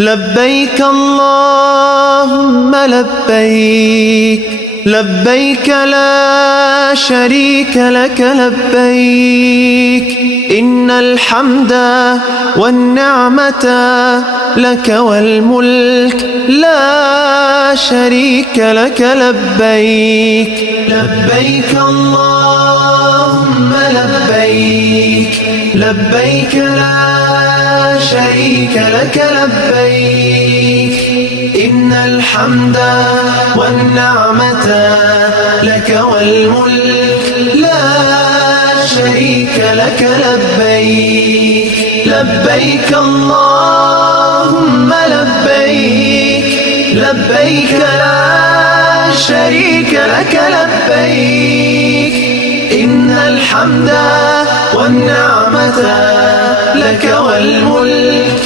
لبيك اللهم لبيك، لبيك لا شريك لك لبيك، إن الحمد والنعمة لك والملك لا شريك لك لبيك. لبيك اللهم لبيك، لبيك لا شريك لك لبيك، إن الحمد والنعمة لك والملك لا شريك لك لبيك. لبيك اللهم لبيك، لبيك لا شريك لك لبيك، إن الحمد والنعمة لك والملك